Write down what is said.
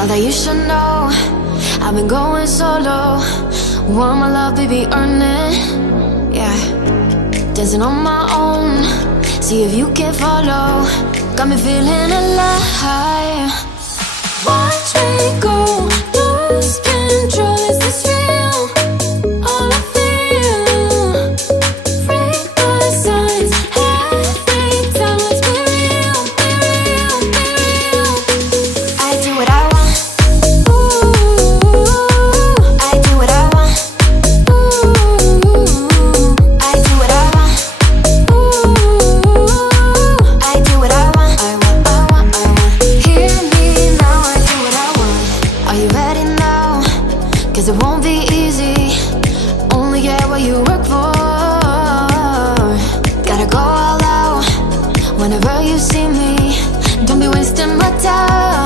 Thought that you should know I've been going solo. Want my love, baby, earn it. Yeah, dancing on my own. See if you can follow. Got me feeling alive. Watch me go, lose control. Is this real? All I feel. Break the signs every time. Let's be real, be real, be real. I do what I want. Ooh, I do what I want. Ooh, I do what I want. Ooh, I do what I want. I want, I want, I want. Hear me now, I do what I want. Are you ready now? 'Cause it won't be easy. Only get what you work for. Gotta go all out whenever you see me. Don't be wasting my time.